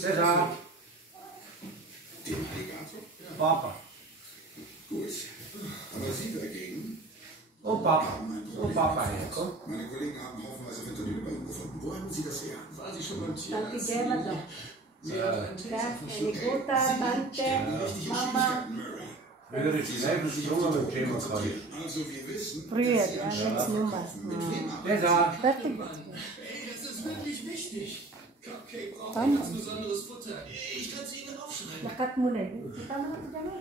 Cäsar. Den Alligator? Ja. Papa. Gut. Aber Sie dagegen? Oh Papa. haben ein Oh Problem. Papa, ja, komm. Meine Kollegen haben haufenweise Fentanyl bei Ihnen gefunden. Wo haben Sie das her? War sie schon beim Tante Tierarzt? Gemma, Sie hat einen Taser eine verschluckt. gute Tante, Richtige Mama. Schwierigkeiten, Murray. Wieder die Schleife, die Junge mit dem und Also wir wissen, Früher, dass Sie ja, anscheinend jetzt nicht mehr. verkaufen. Mit wem arbeiten Cäsar. Fertig. Ey, das ist wirklich wichtig. Cupcake braucht Dann. ein ganz besonderes Futter. Ich kann es Ihnen aufschreiben. Lakat mo na. Kita mo na ito dyan.